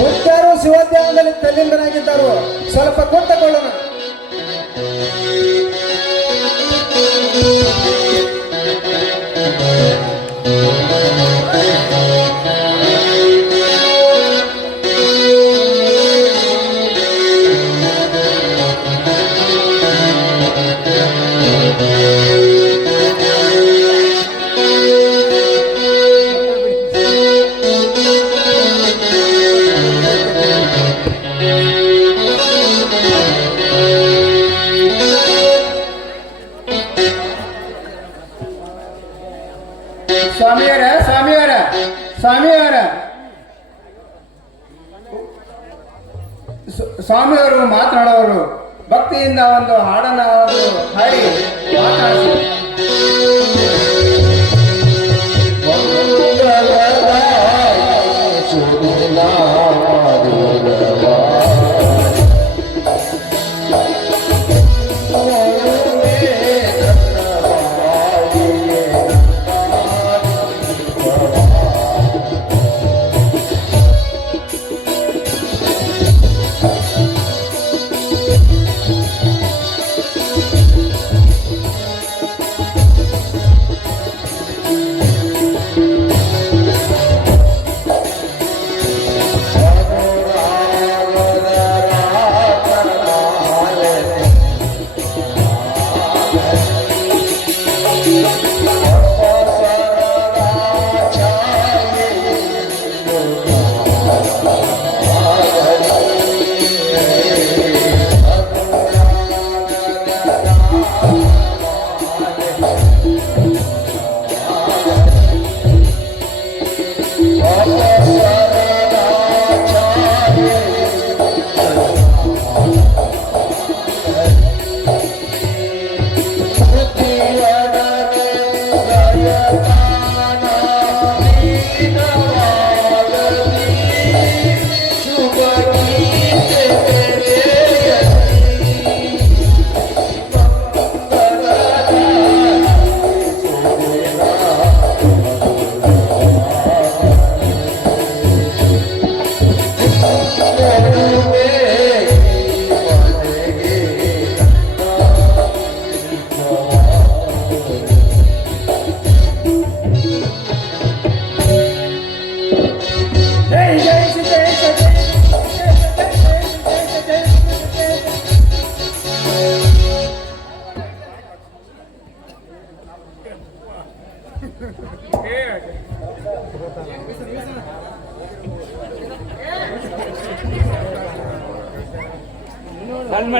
ಮುಖ್ಯರು ಶಿವಧ್ಯಾನದಲ್ಲಿ ತಲ್ಲಿಂದನಾಗಿದ್ದರು. ಸ್ವಲ್ಪ ಕೂತುಕೊಳ್ಳೋಣ. ಸ್ವಾಮಿಯವರು ಮಾತನಾಡೋರು ಭಕ್ತಿಯಿಂದ ಒಂದು ಹಾಡನ್ನ ಹಾಡಿ ಮಾತನಾಡಿಸಿ.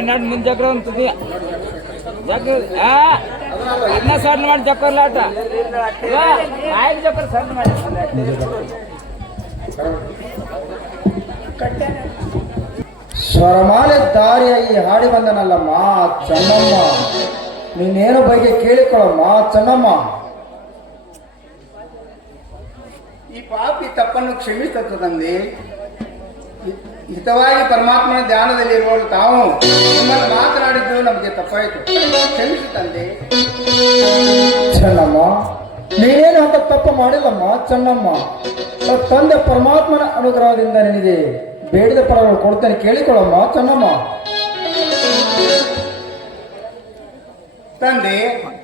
ನಾಡು ಮುಂದೆ ಜಕ್ರ ಅಂತದಿ ಜಕ್ರ ಅದನ್ನ ಸಣ್ಣ ಮಾಡಿ ಜಕ್ಕರ್ಲಾಟ ಆಯ್ತು ಜಕ್ರ ಸಣ್ಣ ಮಾಡಿ ಸ್ವರಮಾಲೆ ದಾರಿಯಾಗಿ ಹಾಡಿ ಬಂದನಲ್ಲಮ್ಮ ಚೆನ್ನಮ್ಮ, ನೀನೇನು ಬಗ್ಗೆ ಕೇಳಿಕೊಳ್ಳಮ್ಮ ಚೆನ್ನಮ್ಮ. ಈ ಪಾಪಿ ತಪ್ಪನ್ನು ಕ್ಷಮಿಸುತ್ತ ತಂದೆ. ಹಿತವಾಗಿ ಪರಮಾತ್ಮನ ಧ್ಯಾನದಲ್ಲಿ ಇರುವವರು ತಾವು ನಿಮ್ಮನ್ನು ಮಾತನಾಡಿದ್ದು ನಮಗೆ ತಪ್ಪಾಯಿತು, ಕ್ಷಮಿಸು ತಂದೆ. ಚೆನ್ನಮ್ಮ, ನೀನೇನು ಅಂತ ತಪ್ಪು ಮಾಡಿಲ್ಲಮ್ಮ ಚೆನ್ನಮ್ಮ. ತಂದೆ ಪರಮಾತ್ಮನ ಅನುಗ್ರಹದಿಂದ ನಿನಗೆ ಬೇಡಿದ ಪರಗಳು ಕೊಡ್ತೇನೆ, ಕೇಳಿಕೊಳ್ಳಮ್ಮ ಚೆನ್ನಮ್ಮ. ತಂದೆ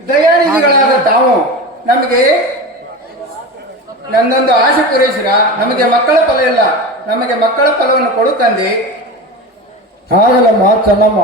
ದಯಾನಿಧಿಗಳಾದ ತಾವು ನಮಗೆ ನನ್ನೊಂದು ಆಸೆ ಪೂರೈಸಿರ. ನಮಗೆ ಮಕ್ಕಳ ಫಲ ಇಲ್ಲ, ನಮಗೆ ಮಕ್ಕಳ ಫಲವನ್ನು ಕೊಡು ತಂದೆ. ಆಗಲಮ್ಮ ಚೆನ್ನಮ್ಮ.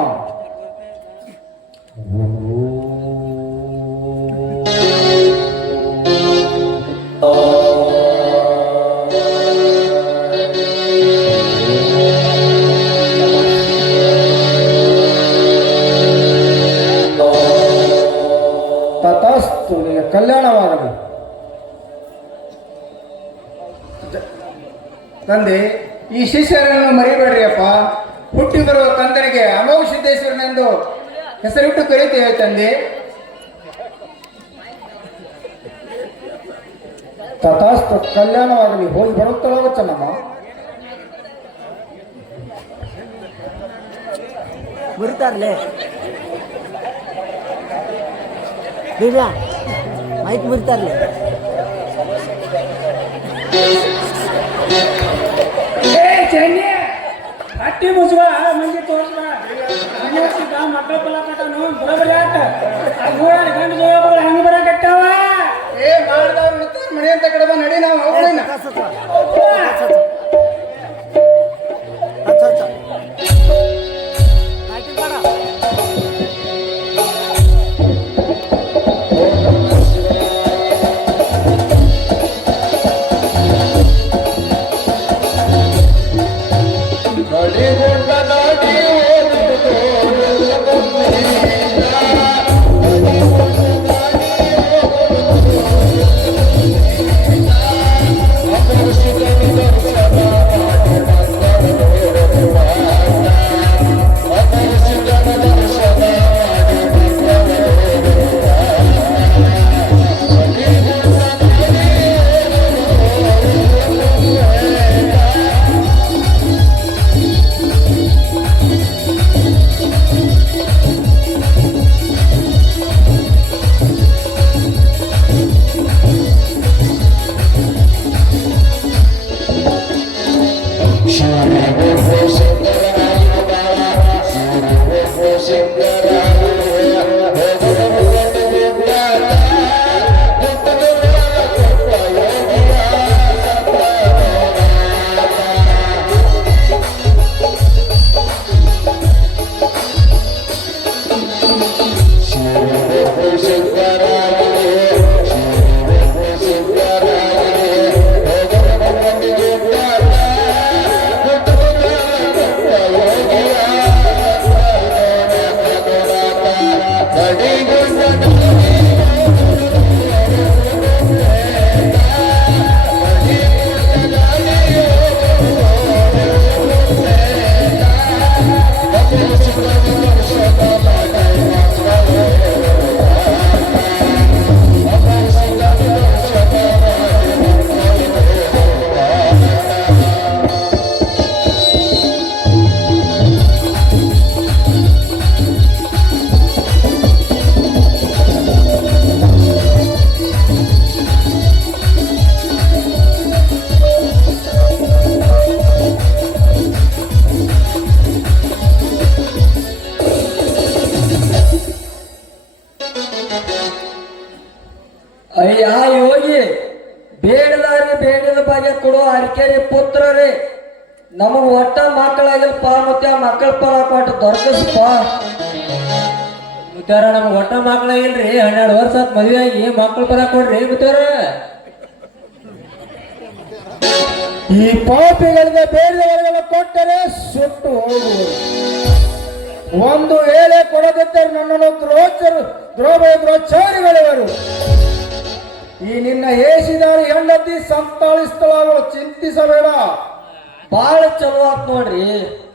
ತಂದೆ ಈ ಶಿಷ್ಯರನ್ನು ಮರಿಬೇಡ್ರಿ ಅಪ್ಪ. ಹುಟ್ಟಿ ಬರುವ ಕಂದನಿಗೆ ಅಮೋಘ ಸಿದ್ದೇಶ್ವರನೆಂದು ಹೆಸರಿಟ್ಟು ಕರೀತೇವೆ ತಂದೆ. ತಥಾಸ್ತು, ಕಲ್ಯಾಣವಾಗಲಿ. ಹೋಗಿ ಬರುತ್ತಲ್ಲ ಚೆನ್ನಮ್ಮ. ಮುರಿತಾರ್ಲೆ ದಿವ್ಯಾ ಮೈಕ್ ಮುರಿತಾರ್ಲೆ. ಹಟ್ಟಿ ಮುಸುವ ಮಂದಿ ತೋರ್ಸ್ಬ ಮಕ್ಕಳ ಪಲಾಕಟನು ಬರೋಬರಿ ಆಟ ಗಂಡು ಜೋಗಳು ಹಂಗ ಬರಕತ್ತಾವ. ಮಾಡಿದವ್ರು ಮನೆ ಅಂತ ಕಡೆ ನಡಿ, ನಾವು ಹೋಗೋಣ. ಅಯ್ಯ ಯೋಗಿ, ಬೇಡದಾರಿ ಬೇಡದ ಬಗ್ಗೆ ಕೊಡುವ ಅರಿಕೆರಿ ಪುತ್ರರೇ, ನಮಗ ಒಟ್ಟ ಮಕ್ಕಳಾಗಿಲ್ಪ ಮತ್ತೆ ಆ ಮಕ್ಕಳ ಫಲ ಕೊಟ್ಟು ದೊರಕಿಸ್ಪ. ಮುತ್ತಾರ ನಮ್ಗೆ ಒಟ್ಟ ಮಕ್ಕಳಾಗಿಲ್ರಿ, 12 ವರ್ಷ ಆತ್ ಮದುವೆ ಆಗಿ ಮಕ್ಕಳ ಫಲ ಕೊಡ್ರಿ ಮುತ್ತಾರ. ಈ ಪಾಪಿಗಳಿಗೆ ಬೇಡದವರೆಲ್ಲ ಕೊಟ್ಟರೆ ಸುಟ್ಟು ಹೋಗುವುದು. ಒಂದು ವೇಳೆ ಕೊಡದಿದ್ದರೆ ನನ್ನನ್ನು ದ್ರೋಚಾರಿಗಳಿವರು. ಈ ನಿನ್ನ ಏಸಿದಾರಿ ಹೆಂಡತಿ ಸಂತಾಳಿಸ್ತಳಾಗಲು ಚಿಂತಿಸಬೇಡ. ಬಾಳ ಚಲೋ ಆತ್ ನೋಡ್ರಿ.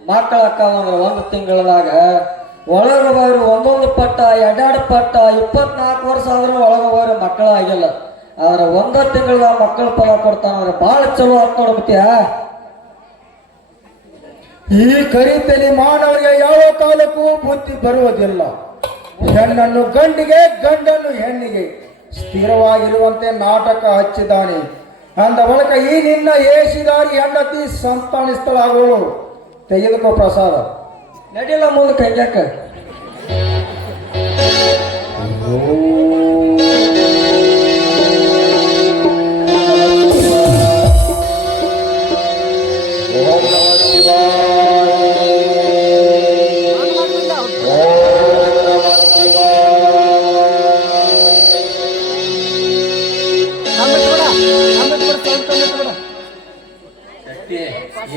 ಮಕ್ಕಳ ಅಕ್ಕವಂದ್ರ 1 ತಿಂಗಳದಾಗ ಒಳಗವರು ಒಂದೊಂದು ಪಟ್ಟ 2 ಪಟ್ಟ 24 ವರ್ಷ ಆದ್ರೂ ಒಳಗವರು ಮಕ್ಕಳ ಆಗಿಲ್ಲ. ಆದ್ರೆ 1 ತಿಂಗಳದಾಗ ಮಕ್ಕಳ ಫಲ ಕೊಡ್ತಾನಂದ್ರೆ ಬಾಳ ಚಲೋ ಆತ್ ನೋಡ್ಬಿಟ್ಯಾ. ಈ ಕರಿತಲಿ ಮಾನವರಿಗೆ ಯಾವ ಕಾಲಕ್ಕೂ ಬುದ್ಧಿ ಬರುವುದಿಲ್ಲ. ಹೆಣ್ಣನ್ನು ಗಂಡಿಗೆ, ಗಂಡನ್ನು ಹೆಣ್ಣಿಗೆ ಸ್ಥಿರವಾಗಿರುವಂತೆ ನಾಟಕ ಹಚ್ಚಿದ್ದಾನೆ. ಅಂದ ಬಳಿಕ ಈ ನಿನ್ನ ಏಸಿದಾರಿ ಹೆಂಡತಿ ಸಂತಾನಿಸ್ತಳಾಗೋಳು. ತೆಗೆದುಕೋ ಪ್ರಸಾದ. ನಡಿಲ್ಲ ಮೂಲಕ ಹೆಂಗ್ಯಾಕ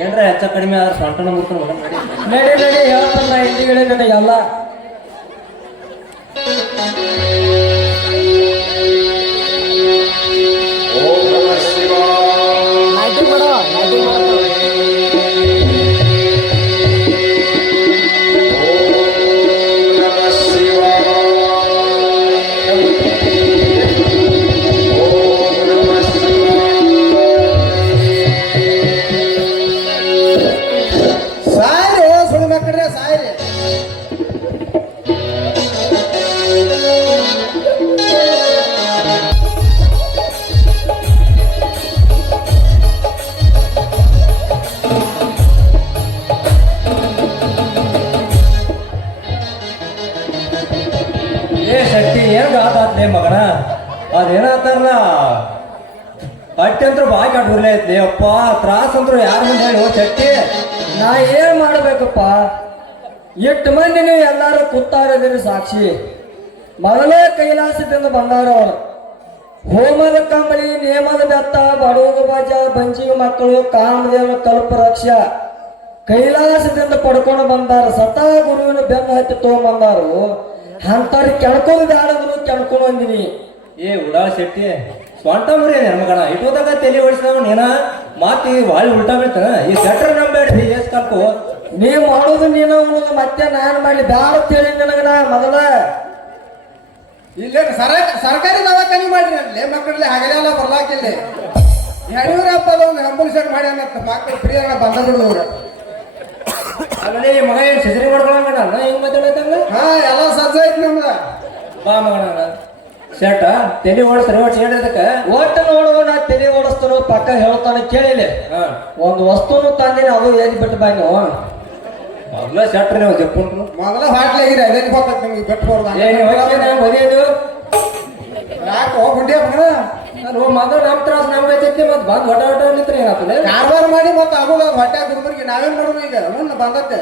ಏನ್ರ ಹೆಚ್ಚ ಕಡಿಮೆ ಆದ್ರೆ ಸೊಂಟನ ಮುರ್ಕೊಂಡು ನಡಿ ನಡಿ ಹೇಳ್ತಾನ ಹಿಂದಿಗಡೆ ನನಗೆಲ್ಲ. ಆಯ್ತು ಲೇ ಮಗನ ಅದೇನಾತಾರಲ್ಲ ಹೊಟ್ಟೆ ಅಂತ ಬಾಯಿ ಉರ್ಲೆ ಐತ್ಲಿ ಅಪ್ಪ ತ್ರಾಸ ಅಂತೂ ಯಾರ ಮುಂದೆ ಹೇಳಿ ಶಕ್ತಿ ನಾ ಏನ್ ಮಾಡ್ಬೇಕಪ್ಪ? ಎಷ್ಟು ಮಂದಿ ನೀವು ಎಲ್ಲಾರು ಕೂತಾರಿದ್ದೀರಿ ಸಾಕ್ಷಿ. ಮೊದಲೇ ಕೈಲಾಸದಿಂದ ಬಂದಾರ ಅವರು. ಹೋಮದ ಕಂಬಳಿ, ನೇಮದ ಬೆತ್ತ, ಬಡವಗ ಬಾಜ, ಬಂಜಿಗ ಮಕ್ಕಳು, ಕಾಮದೇವ ಕಲ್ಪರಕ್ಷ ಕೈಲಾಸದಿಂದ ಪಡ್ಕೊಂಡು ಬಂದಾರ. ಸತಾ ಗುರುವಿನ ಬೆನ್ನ ಹತ್ತಿ ತಗೊಂಡ್ಬಂದಾರು. ಅಂತಾರಿ ಕೆಳ್ಕೊಂಡು ಬ್ಯಾಡದ್ರು ಕೆಳ್ಕೊಂಡು ಬಂದಿನಿ. ಏ ಉಡಾ ಶೆಟ್ಟಿ ಸ್ವಂತ ಮುರಿ ಮಗನ ಇಟ್ಟೋದಾಗ ತಲೆ ಓಡಿಸಿದವ ನೀನ ಮಾತಿ ವಾಳಿ ಉಲ್ಟಾ ಬೀಳ್ತಾನ. ಈ ಸೆಟ್ರ್ ನಂಬೇಡ್ರಿ ಎಸ್ ಕಲ್ಕು ನೀ ಮಾಡೋದು ನೀನು ಅನ್ನೋದು ಮತ್ತೆ ನಾನು ಮಾಡಿ ಬ್ಯಾಡ ಹೇಳಿ ನನಗನ ಮೊದಲ. ಇಲ್ಲೇ ಸರ್ಕಾರಿ ದವಾಖಾನೆ ಮಾಡ್ರಿ ಅಲ್ಲೇ ಮಕ್ಕಳಲ್ಲಿ ಹಗಲೆಲ್ಲ ಬರ್ಲಾಕಿಲ್ಲ. ಯಡಿಯೂರಪ್ಪ ಒಂದು ಅಂಬುಲೇಷನ್ ಮಾಡಿ ಅನ್ನತ್ತ ಮಕ್ಕಳು ಫ್ರೀ ಅನ್ನ ಬಂದ ಬಿಡುವರು. ಆಮೇಲೆ ಈ ಮಗ ಏನ್ ಸಿಜರಿ ಮಾಡ್ಕೊಳಂಗಣ ಹಿಂಗ್ ಮಾತಾಡತ್ತಂಗ. ಹಾ ಎಲ್ಲ ಸಜ್ಜ ಐತಿ ನಮ್ದ. ಬಾ ಮಗನ ಶೆಟ್ಟ ತಲೆ ಓಡಿಸ್ರಿ ಓಡಿಸಿ ಹೇಳಿದಕ್ಕೆ ಒಟ್ಟು ನೋಡುವ ನಾ ತಲೆ ಓಡಿಸ್ತಾನೋ ಪಕ್ಕ ಹೇಳ್ತಾನೆ ಕೇಳಿಲ್ಲ. ಒಂದು ವಸ್ತುನು ತಂದಿನಿ, ಅದು ಏನ್ ಬಿಟ್ಟು ಬಾಯ್ ನೀವು ಮೊದ್ಲ ಶೆಟ್ರಿ ನೀವು ಜಪ್ಪುಂಟ್ರು ಮೊದಲ ಹಾಟ್ಲಾಗಿರಿ ಅದೇನು ಗೊತ್ತೈತಿ ನಿಮ್ಗೆ ಬೆಟ್ಟು ಬರೋದು. ಬದಿಯದು ಯಾಕೆ ಹೋಗ್ಬಿಟ್ಟೆ ಮಗನ ನಾನು ಮೊದಲು ನಮ್ಮ ತ್ರಾಸ ನಮ್ಗೆ ಐತಿ ಮತ್ತೆ ಬಂದು ಹೊಟ ಹೊಟ ನಿಂತ್ರಿ ಏನಾಗ್ತದೆ. ಕಾರ್ಬಾರ್ ಮಾಡಿ ಮತ್ತೆ ಆಗೋದ ಹೊಟ್ಟೆ ಗುರುಮರಿಗೆ ನಾವೇನ್ ಮಾಡೋದು ಈಗ ಮುಂದೆ ಬಂದತ್ತೆ.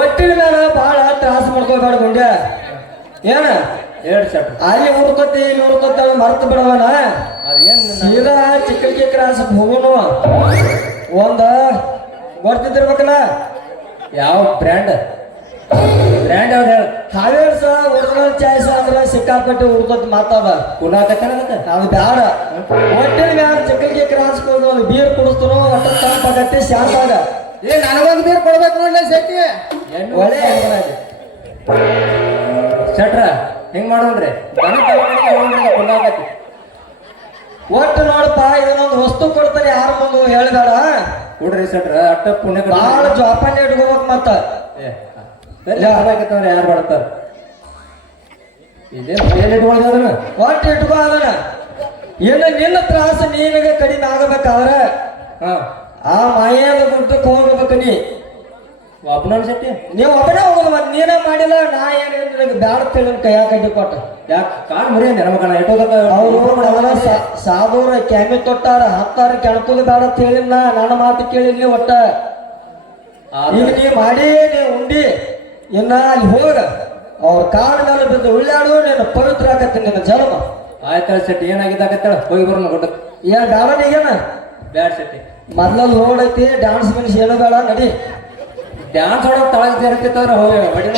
ಒಟ್ಟಿನ ಮೇಲೆ ಬಹಳ ತ್ರಾಸ ಮಾಡ್ಕೋಬೇಡ ಗುಂಡ್ಯ. ಏನ ಹೇಳಿ ಶೆಟ್ರು ಅಲ್ಲಿ ಹುಡ್ಕೊತಿ ಇಲ್ಲಿ ಹುಡ್ಕೊತ ಮರ್ತು ಬಿಡವನ. ಅದೇನ್ ಸೀದಾ ಚಿಕ್ಕಲ್ಕಿ ಕ್ರಾಸ್ ಹೋಗೋನು. ಒಂದ ಗೊತ್ತಿದ್ದಿರ್ಬೇಕಲ್ಲ ಯಾವ ಬ್ರ್ಯಾಂಡ್ ಬ್ರ್ಯಾಂಡ್ ಯಾವ್ದು ಹೇಳ. ಹಾವೇರ್ಸ ಒರಿಜಿನಲ್ ಚಾಯ್ಸ್ ಅಂದ್ರೆ ಸಿಕ್ಕಾಪಟ್ಟೆ ಹುಡ್ಕೊತ್ ಮಾತಾಡ. ಕುಲಾಕತ್ತೇನ ಅದು ಬ್ಯಾಡ. ಒಟ್ಟಿನ ಬ್ಯಾಡ. ಚಿಕ್ಕಲ್ಕಿ ಕ್ರಾಸ್ ಹೋಗಿ ಒಂದು ಬೀರ್ ಕುಡಿಸ್ತನು. ಒಟ್ಟ ತಂಪಾಗತ್ತೆ ಶಾಂತಾಗ. ನನಗೊಂದು ಬೀರ್ ಕೊಡ್ಬೇಕು ನೋಡ್ಲಿ ಶೆಟ್ಟಿ. ಒಳ್ಳೆ ಶೆಟ್ರ ಹೆಂಗ್ ಮಾಡೋಣ್ರಿ ಕುಲಾಕತ್ತಿ. ಒಟ್ಟು ನೋಡಪ್ಪ, ಇದನ್ನೊಂದು ವಸ್ತು ಕೊಡ್ತಾನೆ, ಯಾರ ಮುಂದೆ ಹೇಳ್ಬೇಡ. ಕೊಡ್ರಿ ಶೆಟ್ರ ಅಟ್ಟ ಪುಣ್ಯ ಬಾಳ ಜೋಪಾನ ಇಟ್ಕೋಬೇಕು. ಮತ್ತ ಯಾರು ಮಾಡ್ತಾರ ಇದೇ ಎಲ್ಲಿ ಇಟ್ಕೊಳ್ದ ಅದನ್ನ ಒಟ್ಟು ಇಟ್ಕೋ ಅದನ್ನ. ಏನು ನಿನ್ನ ತ್ರಾಸ ನಿನಗೆ ಕಡಿಮೆ ಆಗಬೇಕಾದ್ರೆ ಹಾ ಆ ಮಾಯದ ಗುಡ್ಡಕ್ಕೆ ಹೋಗ್ಬೇಕು. ಒಬ್ಬನ ಶೆಟ್ಟಿ ನೀವು ಒಬ್ಬನೇ ಹೋಗೋದು. ಮತ್ತೆ ನೀನೇ ಮಾಡಿಲ್ಲ. ನಾ ಏನೇನು ನಿನಗೆ ಬ್ಯಾಡ ತಿಳಿ ಕೈಯಾಗ ಕಡ್ಡಿ ಕೊಟ್ಟ. ಯಾಕೆ ಕಾಲ್ ಮುರಿಯ ನೆನಮಗನ ಇಟ್ಟೋದಾಗ ಅವರು ಸಾಧುರ ಕ್ಯಾಮಿ ತೊಟ್ಟಾರ, ಹತ್ತಾರ ಕೆಣಕೋದು ಬೇಡ ಅಂತ ಹೇಳಿಲ್ಲ. ನನ್ನ ಮಾತು ಕೇಳಿದ್ಲಿ ಒಟ್ಟ. ಈಗ ನೀ ಮಾಡಿ ನೀ ಉಂಡಿ ಇನ್ನ ಅಲ್ಲಿ ಹೋಗ ಅವ್ರ ಕಾಲ ಮೇಲೆ ಬಿದ್ದು ಉಳ್ಳಾಡು. ನೀನು ಪವಿತ್ರ ಆಗತ್ತೆ ನಿನ್ನ ಜನ್ಮ. ಆಯ್ತಾಳ ಶೆಟ್ಟಿ ಏನಾಗಿದ್ದಾಗತ್ತಳ ಹೋಗಿ ಬರೋಣ ಗುಡ್ಡ. ಏನ್ ಬೇಡ ನೀಗೇನ ಬ್ಯಾಡ್ ಶೆಟ್ಟಿ ಮೊದ್ಲಲ್ಲಿ ರೋಡ್ ಐತಿ. ಡ್ಯಾನ್ಸ್ ಗಿನ್ಸ್ ಏನು ಬೇಡ, ನಡಿ. ಡ್ಯಾನ್ಸ್ ಹೊಡೋದು ತಳಗ ಸೇರ್ತಿತ್ತವ್ರ ಹೋಗಿ ಹೊಡಿನ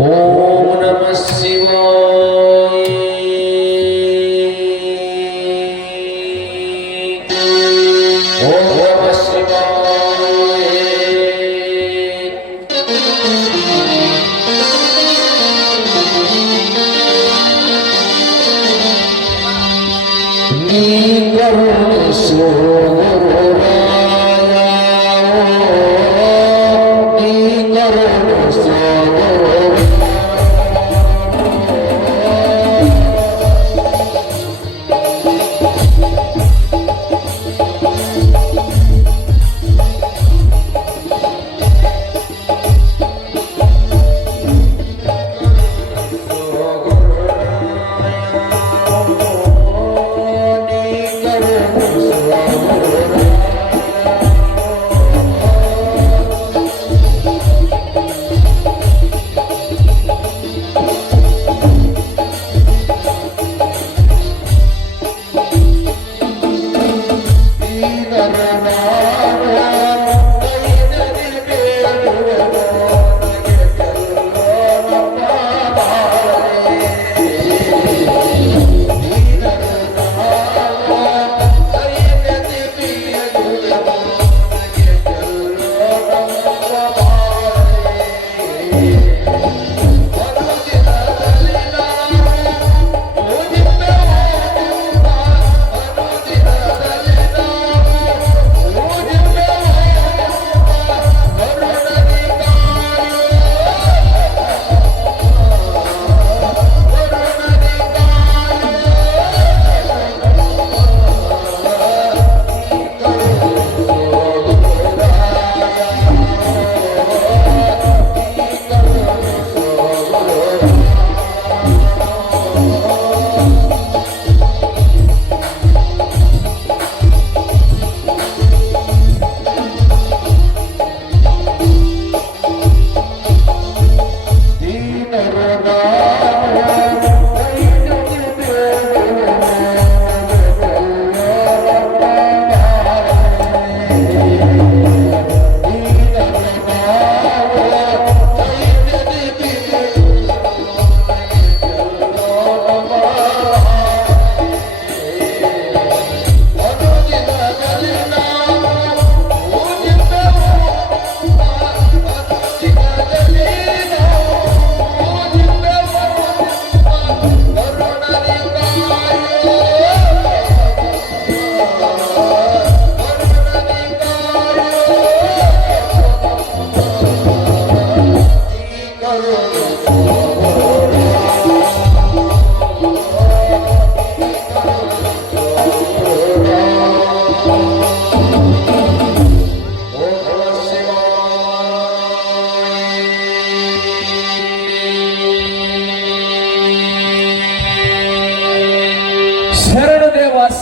ಓಂ ನಮಃ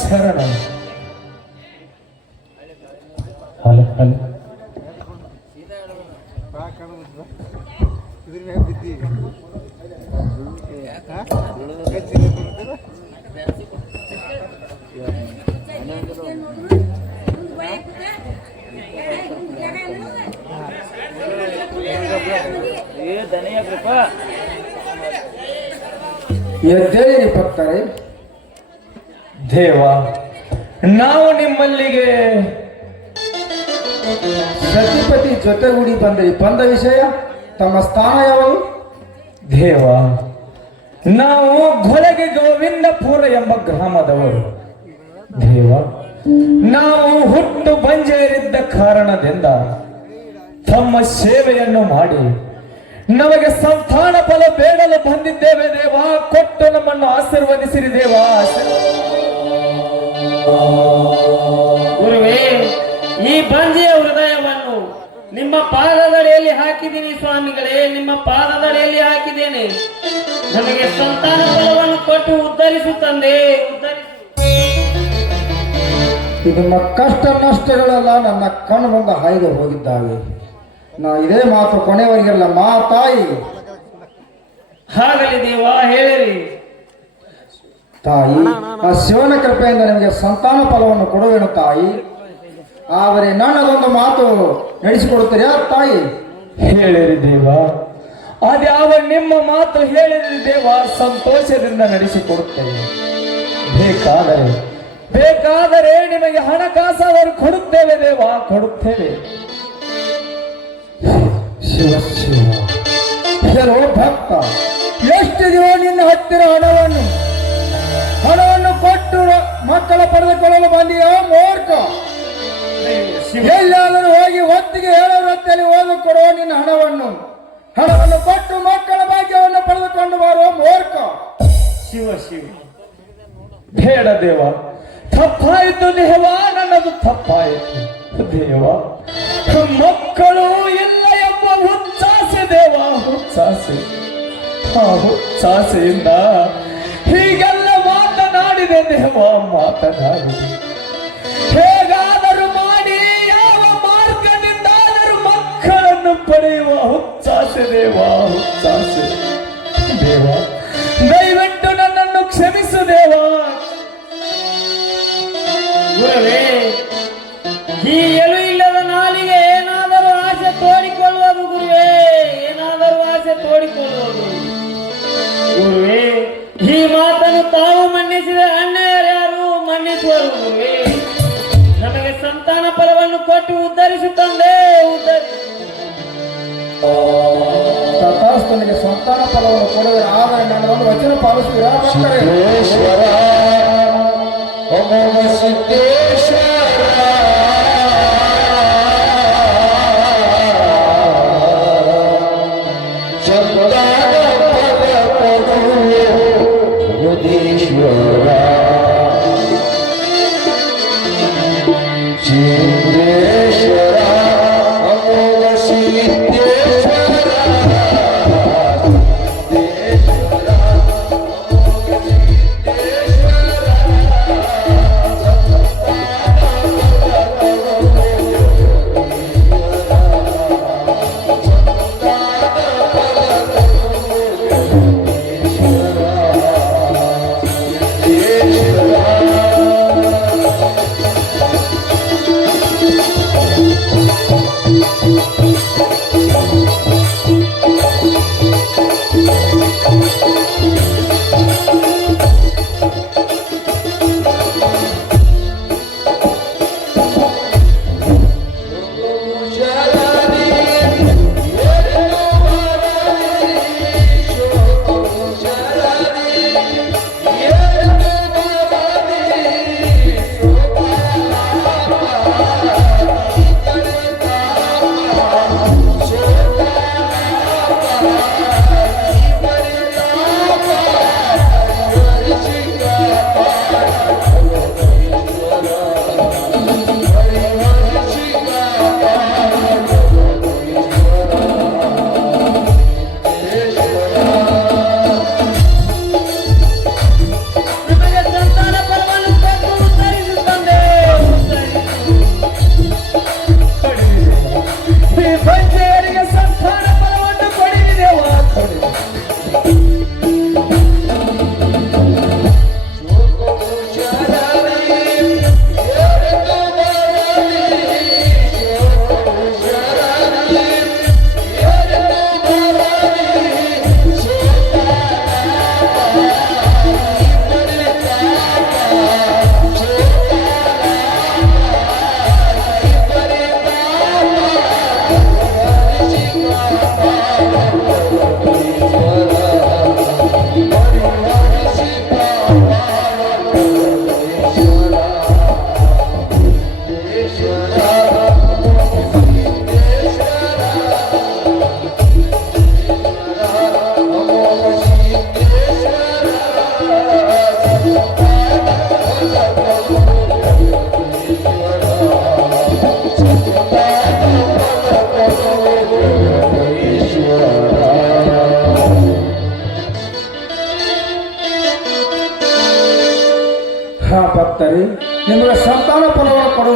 ಶರಣ. ಹಲೋ ಹಲೋ ಎದ್ದೇಳಿ ಭಕ್ತರೇ, ದೇವ, ನಾವು ನಿಮ್ಮಲ್ಲಿಗೆ ಸತಿಪತಿ ಜೊತೆಗೂಡಿ ಬಂದಿರಿ. ಬಂದ ವಿಷಯ ತಮ್ಮ ಸ್ಥಾನ ಯಾವುದು? ದೇವ, ನಾವು ಗೊಲಗೆ ಗೋವಿಂದಪುರ ಎಂಬ ಗ್ರಾಮದವರು. ದೇವ, ನಾವು ಹುಟ್ಟು ಬಂಜೇರಿದ್ದ ಕಾರಣದಿಂದ ತಮ್ಮ ಸೇವೆಯನ್ನು ಮಾಡಿ ನಮಗೆ ಸಂತಾನ ಫಲ ಬೇಡಲು ಬಂದಿದ್ದೇವೆ. ದೇವ, ಕೊಟ್ಟು ನಮ್ಮನ್ನು ಆಶೀರ್ವದಿಸಿರಿ ದೇವ. ಗುರುವೇ, ಈ ಬಂಜೆಯ ಹೃದಯವನ್ನು ನಿಮ್ಮ ಪಾದದಡಿಯಲ್ಲಿ ಹಾಕಿದ್ದೀನಿ ಸ್ವಾಮಿಗಳೇ, ನಿಮ್ಮ ಪಾದದಡಿಯಲ್ಲಿ ಹಾಕಿದ್ದೇನೆ. ನಮಗೆ ಸಂತಾನ ಫಲವನ್ನು ಕೊಟ್ಟು ಉದ್ಧರಿಸು ತಂದೆ, ಉದ್ಧರಿಸು. ನಿಮ್ಮ ಕಷ್ಟ ನಷ್ಟಗಳೆಲ್ಲ ನನ್ನ ಕಣ್ಣು ಮುಂದೆ ಹಾಯ್ದು ಹೋಗಿದ್ದಾವೆ. ನಾ ಇದೇ ಮಾತು ಕೊನೆಯವರಿಗೆಲ್ಲ ತಾಯಿ. ಹಾಗಲಿ ದೇವ, ಹೇಳಿರಿ ತಾಯಿ. ಆ ಶಿವನ ಕೃಪೆಯಿಂದ ನಿಮಗೆ ಸಂತಾನ ಫಲವನ್ನು ಕೊಡುವೆನು ತಾಯಿ. ಆದರೆ ನನ್ನದೊಂದು ಮಾತು ನಡೆಸಿಕೊಡುತ್ತೀರಾ ತಾಯಿ? ಹೇಳಿರಿ ದೇವ. ಅದ್ಯಾವ ನಿಮ್ಮ ಮಾತು ಹೇಳಿರಿ ದೇವ, ಸಂತೋಷದಿಂದ ನಡೆಸಿಕೊಡುತ್ತೇವೆ. ಬೇಕಾದರೆ ನಿಮಗೆ ಹಣಕಾಸಾದರೂ ಕೊಡುತ್ತೇವೆ ದೇವ, ಕೊಡುತ್ತೇವೆ. ಶಿವ ಶಿವ ಕೆಲವು ಭಕ್ತ ಎಷ್ಟಿದೆಯೋ ನಿನ್ನ ಹತ್ತಿರ ಹಣವನ್ನು ಕೊಟ್ಟು ಮಕ್ಕಳ ಪಡೆದುಕೊಳ್ಳಲು ಬಂದಿಯೋ ಮೂರ್ಖ. ಎಲ್ಲಾದರೂ ಹೋಗಿ ಹೊತ್ತಿಗೆ ಹೇಳೋರತ್ತಲ್ಲಿ ಓದು ಕೊಡುವ ನಿನ್ನ ಹಣವನ್ನು ಕೊಟ್ಟು ಮಕ್ಕಳ ಭಾಗ್ಯವನ್ನು ಪಡೆದುಕೊಂಡು ಬರುವ ಮೂರ್ಖ. ಶಿವ ಶಿವ ಬೇಡ ದೇವ, ತಪ್ಪಾಯಿತು ದೇವ, ನನ್ನದು ತಪ್ಪಾಯಿತು ದೇವ. ಮಕ್ಕಳು ಇಲ್ಲ ಎಂಬ ಹುಚ್ಚಾಸೆ ದೇವ, ಹುಚ್ಚಾಸೆ. ಆ ಹುಚ್ಚಾಸೆಯಿಂದ ಹೀಗೆಲ್ಲ ಮಾತನಾಡಿದೆ ದೇವ, ಮಾತನಾಡಿದೆ. ಹೇಗಾದರೂ ಮಾಡಿ ಯಾವ ಮಾರ್ಗದಿಂದಾದರೂ ಮಕ್ಕಳನ್ನು ಪಡೆಯುವ ಹುಚ್ಚಾಸೆ ದೇವ, ಹುಚ್ಚಾಸೆ ದೇವ. ದಯವಿಟ್ಟು ನನ್ನನ್ನು ಕ್ಷಮಿಸು ದೇವ. ಗುರುವೇ, ಈ ಎಲು ಇಲ್ಲದ ನಾಲಿಗೆ ಏನಾದರೂ ಆಸೆ ತೋಡಿಕೊಳ್ಳುವುದು ಗುರುವೇ, ಏನಾದರೂ ಆಸೆ ತೋಡಿಕೊಳ್ಳುವುದು ಗುರುವೇ. ಈ ಮಾತನ್ನು ತಾವು ಮನ್ನಿಸಿದ ಅಣ್ಣಯ್ಯರು ಯಾರು ಮನ್ನಿಸುವರು ಗುರುವೇ. ನಮಗೆ ಸಂತಾನ ಫಲವನ್ನು ಕೊಟ್ಟು ಉದ್ಧರಿಸುತ್ತಂದೆ, ತಥಾಸ್ತನಿಗೆ ಸಂತಾನ ಫಲವನ್ನು ಕೊಡುವ. ಆದರೆ ನನ್ನ ಒಂದು ವಚನ ಪಾಲಿಸುವಿರಾ ಭಕ್ತರೇ? ಸಿದ್ದೇಶ್ವರ, ಅಮೋಘ ಸಿದ್ದೇಶ್ವರ, ಚಂದಾದ ಪದ ಕೊಡುವೆ ಜಗದೀಶ್ವರ. ಸಿದ್ದೇಶ್ವರ, ಅಮೋಘ ಸಿದ್ದೇಶ್ವರ, ಭಕ್ತರೇ, ನಿಮಗೆ ಸಂತಾನ ಫಲವನ್ನು ಕೊಡು.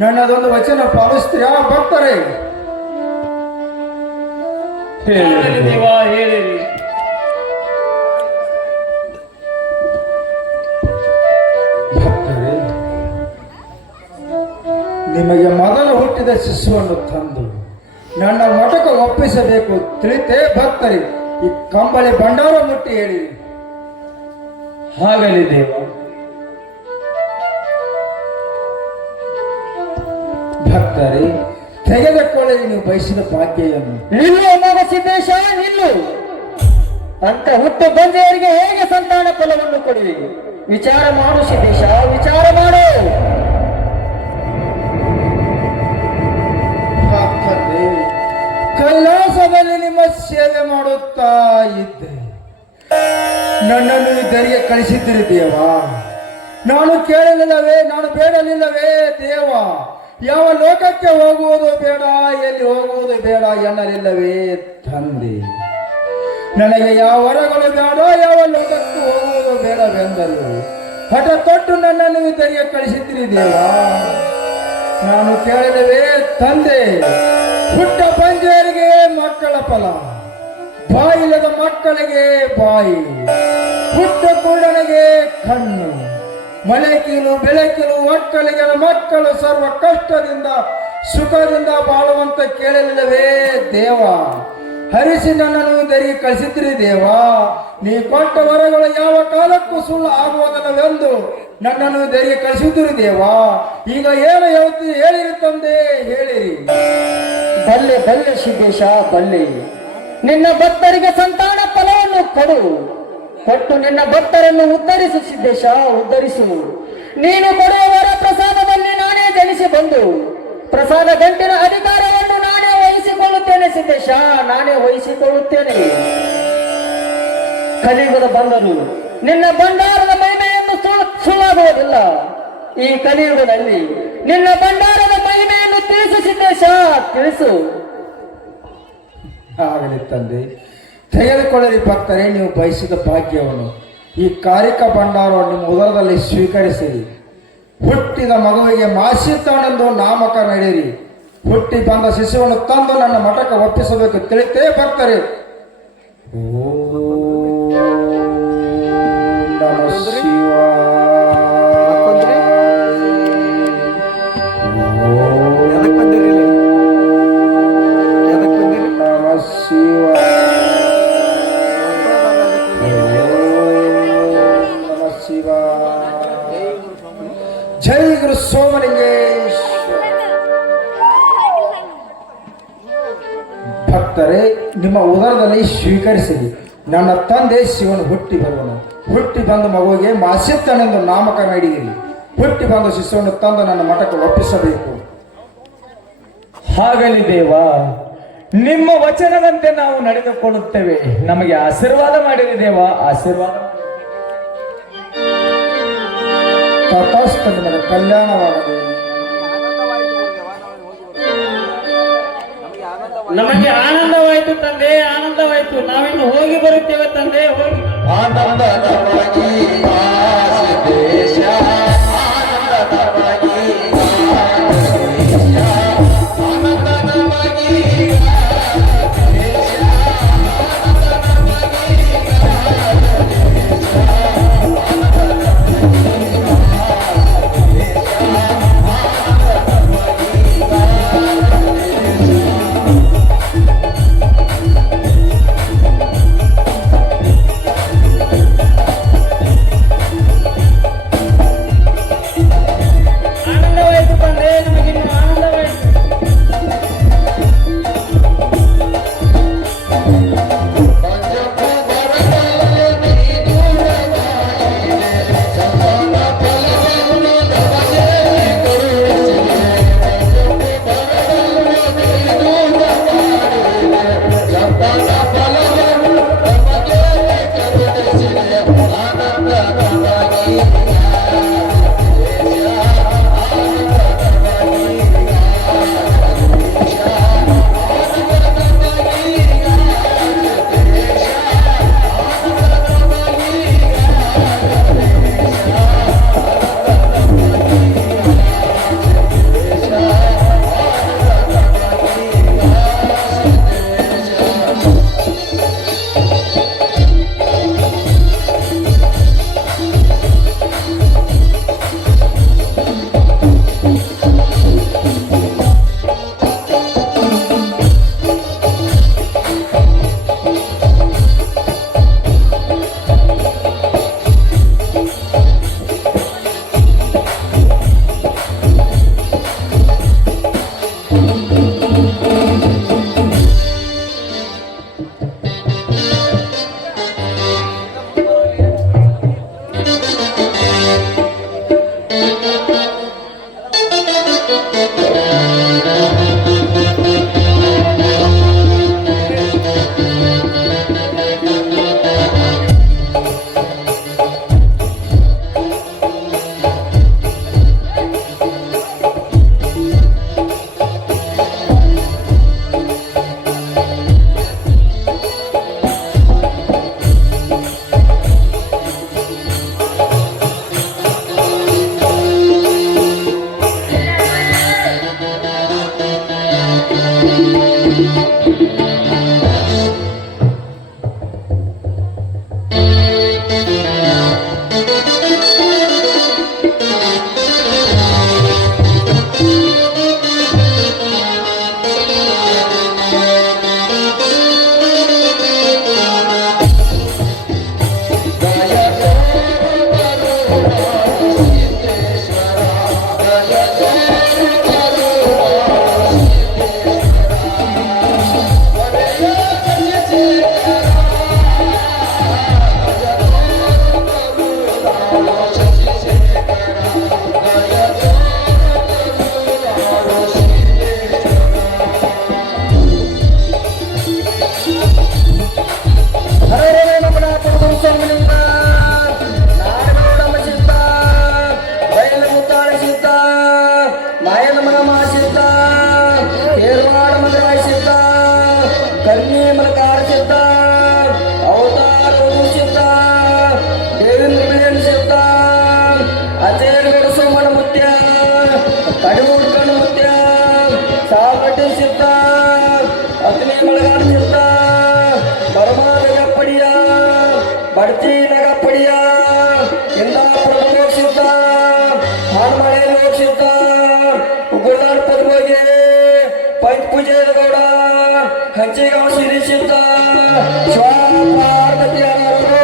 ನನ್ನದೊಂದು ವಚನ ಪಾಲಿಸ್ತೀರಾ ಭಕ್ತರೇ? ಹೇಳಿರಿ ದೇವ, ಹೇಳಿರಿ. ಭಕ್ತರೇ, ನಿಮಗೆ ಮೊದಲು ಹುಟ್ಟಿದ ಶಿಶುವನ್ನು ತಂದು ನನ್ನ ಮಠಕ್ಕೆ ಒಪ್ಪಿಸಬೇಕು ತಿಳಿತೇ ಭಕ್ತರೇ? ಈ ಕಂಬಳಿ ಭಂಡಾರ ಮುಟ್ಟಿ ಹೇಳಿ. ಆಗಲಿ ದೇವ, ಭಕ್ತರೇ, ತೆಗೆದುಕೊಳ್ಳಲಿ ನೀವು ಬಯಸಿದ ಭಾಗ್ಯವನ್ನು. ನಿಲ್ಲು ಮಗ ಸಿದ್ದೇಶ, ನಿಲ್ಲು. ಅಂತ ಹುಟ್ಟು ಬಂಜೆಯರಿಗೆ ಹೇಗೆ ಸಂತಾನ ಫಲವನ್ನು ಕೊಡುವಿ? ವಿಚಾರ ಮಾಡು ಸಿದ್ದೇಶ, ವಿಚಾರ ಮಾಡು. ಭಕ್ತರೇ, ಕೈಲಾಸದಲ್ಲಿ ನಿಮ್ಮ ಸೇವೆ ಮಾಡುತ್ತಾ ಇದ್ದೆ. ನನ್ನನ್ನು ಇದರಿಗೆ ಕಳಿಸಿದ್ದೀರಿ ದೇವ. ನಾನು ಕೇಳಲಿಲ್ಲವೇ, ನಾನು ಬೇಡಲಿಲ್ಲವೇ ದೇವ? ಯಾವ ಲೋಕಕ್ಕೆ ಹೋಗುವುದು ಬೇಡ, ಎಲ್ಲಿ ಹೋಗುವುದು ಬೇಡ ಎನ್ನಲಿಲ್ಲವೇ ತಂದೆ? ನನಗೆ ಯಾವ ವರಗಳು ಬೇಡ, ಯಾವ ಲೋಕಕ್ಕೆ ಹೋಗುವುದು ಬೇಡವೆಂದರು. ಹಠ ತೊಟ್ಟು ನನ್ನನ್ನು ಇದರಿಗೆ ಕಳಿಸಿದ್ದೀರಿ ದೇವ. ನಾನು ಕೇಳಲಿಲ್ಲವೇ ತಂದೆ? ಹುಟ್ಟ ಬಂಜೆಯರಿಗೆ ಮಕ್ಕಳ ಫಲ, ಬಾಯಿಲ್ಲದ ಮಕ್ಕಳಿಗೆ ಬಾಯಿ, ಹುಟ್ಟ ಕುರುಡನಿಗೆ ಕಣ್ಣು, ಮಳೆಕೀಲು ಬೆಳಕಿಲು ಮಕ್ಕಳಿಗೆ ಮಕ್ಕಳು ಸರ್ವ ಕಷ್ಟದಿಂದ ಸುಖದಿಂದ ಬಾಳುವಂತ ಕೇಳಲಿಲ್ಲವೇ ದೇವ? ಹರಿಸಿ ನನ್ನನ್ನು ದರಿಗೆ ಕಳಿಸಿದ್ರಿ ದೇವ. ನೀ ಕೊಟ್ಟ ವರಗಳು ಯಾವ ಕಾಲಕ್ಕೂ ಸುಳ್ಳು ಆಗುವುದಿಲ್ಲವೆಂದು ನನ್ನನ್ನು ದರಿಗೆ ಕಳಿಸಿದ್ರಿ ದೇವ. ಈಗ ಏನು ಹೇಳ್ತೀರಿ ಹೇಳಿರಿ ತಂದೆ, ಹೇಳಿರಿ. ಬಲ್ಲೆ ಬಲ್ಲೆ ಸಿದ್ದೇಶ, ಬಲ್ಲೆ. ನಿನ್ನ ಭಕ್ತರಿಗೆ ಸಂತಾನ ಫಲವನ್ನು ಕೊಡು, ಕೊಟ್ಟು ನಿನ್ನ ಭಕ್ತರನ್ನು ಉದ್ಧರಿಸು ಸಿದ್ದೇಶ, ಉದ್ಧರಿಸು. ನೀನು ಕೊಡುವ ವರ ಪ್ರಸಾದದಲ್ಲಿ ನಾನೇ ಜನಿಸಿ ಬಂದು ಪ್ರಸಾದ ಗಂಟಿನ ಅಧಿಕಾರವನ್ನು ನಾನೇ ವಹಿಸಿಕೊಳ್ಳುತ್ತೇನೆ ಸಿದ್ದೇಶ, ನಾನೇ ವಹಿಸಿಕೊಳ್ಳುತ್ತೇನೆ. ಕಲಿಯುಗದ ಬಂದರು ನಿನ್ನ ಭಂಡಾರದ ಮಹಿಮೆಯನ್ನು ಸುಳ್ಳಾಗುವುದಿಲ್ಲ. ಈ ಕಲಿಯುಗದಲ್ಲಿ ನಿನ್ನ ಭಂಡಾರದ ಮಹಿಮೆಯನ್ನು ತಿಳಿಸು ಸಿದ್ದೇಶ, ತಿಳಿಸು. ಆಗಲಿ ತಂದೆ, ತೆಗೆದುಕೊಳ್ಳಲಿ ಭಕ್ತರೇ ನೀವು ಬಯಸಿದ ಭಾಗ್ಯವನ್ನು. ಈ ಕಾರಿಕ ಭಂಡಾರವನ್ನು ನಿಮ್ಮ ಉದರದಲ್ಲಿ ಸ್ವೀಕರಿಸಿರಿ. ಹುಟ್ಟಿದ ಮಗುವಿಗೆ ಮಾಸಿತಾನೆಂದು ನಾಮಕ ನಡೆಯಿರಿ. ಹುಟ್ಟಿ ಬಂದ ಶಿಶುವನ್ನು ತಂದು ನನ್ನ ಮಠಕ್ಕೆ ಒಪ್ಪಿಸಬೇಕು ತಿಳಿತೇ ಭಕ್ತರೇ. ಓಂ ನಮಃ ಜೈ ಗುರು ಸೋಮಲಿಂಗೇಶ್ವರ. ಭಕ್ತರೇ, ನಿಮ್ಮ ಉದರದಲ್ಲಿ ಸ್ವೀಕರಿಸಿರಿ. ನನ್ನ ತಂದೆ ಶಿವನು ಹುಟ್ಟಿ ಬರುವನು. ಹುಟ್ಟಿ ಬಂದ ಮಗುವಿಗೆ ಮಾಸಿತ್ತನೆಂದು ನಾಮಕ ನೀಡಿರಿ. ಹುಟ್ಟಿ ಬಂದ ಶಿಶುವನ್ನು ತಂದು ನನ್ನ ಮಠಕ್ಕೆ ಒಪ್ಪಿಸಬೇಕು. ಹಾಗಲಿ ದೇವ, ನಿಮ್ಮ ವಚನದಂತೆ ನಾವು ನಡೆದುಕೊಳ್ಳುತ್ತೇವೆ. ನಮಗೆ ಆಶೀರ್ವಾದ ಮಾಡಿರಿ ದೇವ, ಆಶೀರ್ವಾದ. ತಥಾಸ್ತು, ನಿಮಗೆ ಕಲ್ಯಾಣವಾಗಲಿ. ನಮಗೆ ಆನಂದವಾಯ್ತು ತಂದೆ, ಆನಂದವಾಯ್ತು. ನಾವಿನ್ನು ಹೋಗಿ ಬರುತ್ತೇವೆ ತಂದೆ, ಹೋಗಿ. ಆನಂದವಾಗಿ ಸಿದ್ದೇಶ, ಆನಂದವಾಗಿ ಮಗ ಮಾಸಿದ್ದ ಕೇರವಾಡ ಮಗ ಸಿದ್ದ ಕರ್ಣಿ ಮಲಕಾರ ಸಿದ್ದ ಅವತಾರ ಸಿದ್ದ ದೇವೇಂದ್ರ ಬಿಳಿಯನ್ ಸಿದ್ದ ಅಜಯಗೌಡ ಸೋಮಣ್ಣ ಮುತ್ಯ ಕಡಿಮೂರು ಕಣ್ಣು ಮುತ್ಯ ಸಾಕಟ್ಟಿ ಸಿದ್ದ ಅಗ್ನಿ ಮಳಗಾರ ಸಿದ್ದ ಬರಮಾನಗ ಪಡಿಯ ಬಡ್ತಿ ನಗ ಪಡಿಯ ಇಂದಾಪುರ ಸಿದ್ದ ಹಾಡ್ಮಳೆ ಸಿದ್ದ ಉಗುಳಾಡ ಪದವಾಗಿ ಪಂಚಪೂಜೆ ಗೌಡ ಹಂಚೆಗಾಂವ ಸಿರಿ ಸಿದ್ದ ಶಿವ ಪಾರ್ವತಿ ಅವರು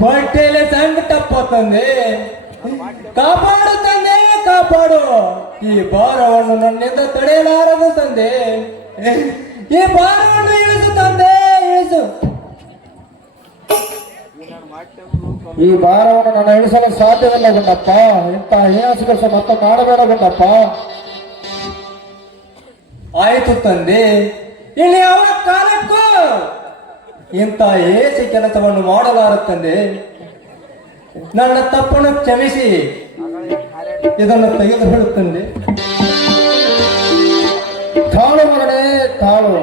ಹೊಟ್ಟೆಲೆ ಸಂಕಟಪ್ಪ ತಂದೆ, ಕಾಪಾಡು ತಂದೆ ಕಾಪಾಡು. ಈ ಭಾರವನ್ನು ನನ್ನಿಂದ ತಡೆಯಲಾರದು ತಂದೆ, ಈ ಭಾರವನ್ನು ಇಳಿಸು ತಂದೆ, ಇಳಿಸು. ಈ ಭಾರವನ್ನು ನಾನು ಇಳಿಸಲು ಸಾಧ್ಯವಿಲ್ಲ ಗುಂಡಪ್ಪ. ಇಂಥ ಹೀನಾಸ ಕೆಲಸ ಮತ್ತೆ ಮಾಡಬೇಡ ಗುಂಡಪ್ಪ. ಆಯ್ತು ತಂದೆ, ಇಲ್ಲಿ ಯಾವ ಕಾಲಕ್ಕೂ ಇಂಥ ಏಸಿ ಕೆಲಸವನ್ನು ಮಾಡಲಾರುತ್ತಂದೆ. ನನ್ನ ತಪ್ಪನ್ನು ಕ್ಷಮಿಸಿ ಇದನ್ನು ತೆಗೆದುಕೊಳ್ಳುತ್ತಂದೆ. ತಾಳು ಮಗನೇ ತಾಳು.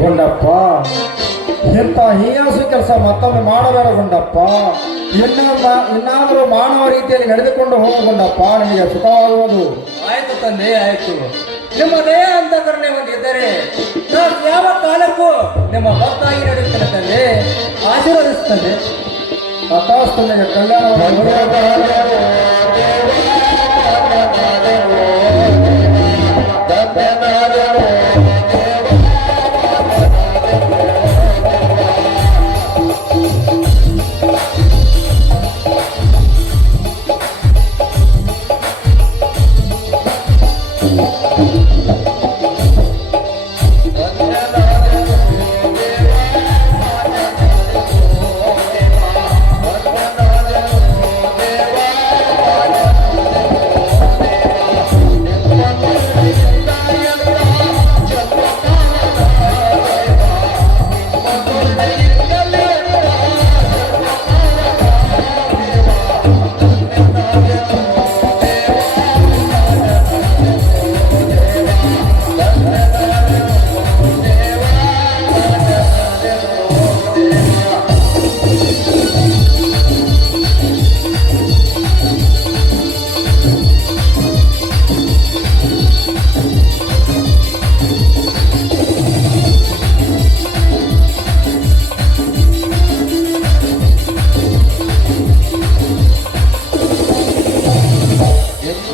ಗುಂಡಪ್ಪ, ಇಂಥ ಹೀಯಾಸು ಕೆಲಸ ಮತ್ತೊಮ್ಮೆ ಮಾಡಬೇಡ ಗುಂಡಪ್ಪ. ಇನ್ನಾದರೂ ಮಾನವ ರೀತಿಯಲ್ಲಿ ನಡೆದುಕೊಂಡು ಹೋಗು ಗುಂಡಪ್ಪ, ನಿಮಗೆ ಸುಖವಾಗುವುದು. ಆಯ್ತು ತಂದೆ, ಆಯ್ತು. ನಿಮ್ಮ ದಯ ಅಂತ ಕರುಣೆ ಹೊಂದಿದ್ದರೆ ನಾನು ಯಾವ ಕಾಲಕ್ಕೂ ನಿಮ್ಮ ಭಕ್ತಾಗಿ ನಡೆಯುತ್ತೇನೆ ತಂದೆ. ಆಶೀರ್ವದಿಸುತ್ತಂದೆ. ತಥಾಸ್ತು, ನಿಮಗೆ ಕಲ್ಯಾಣ.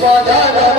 ಸ್ವಜನರ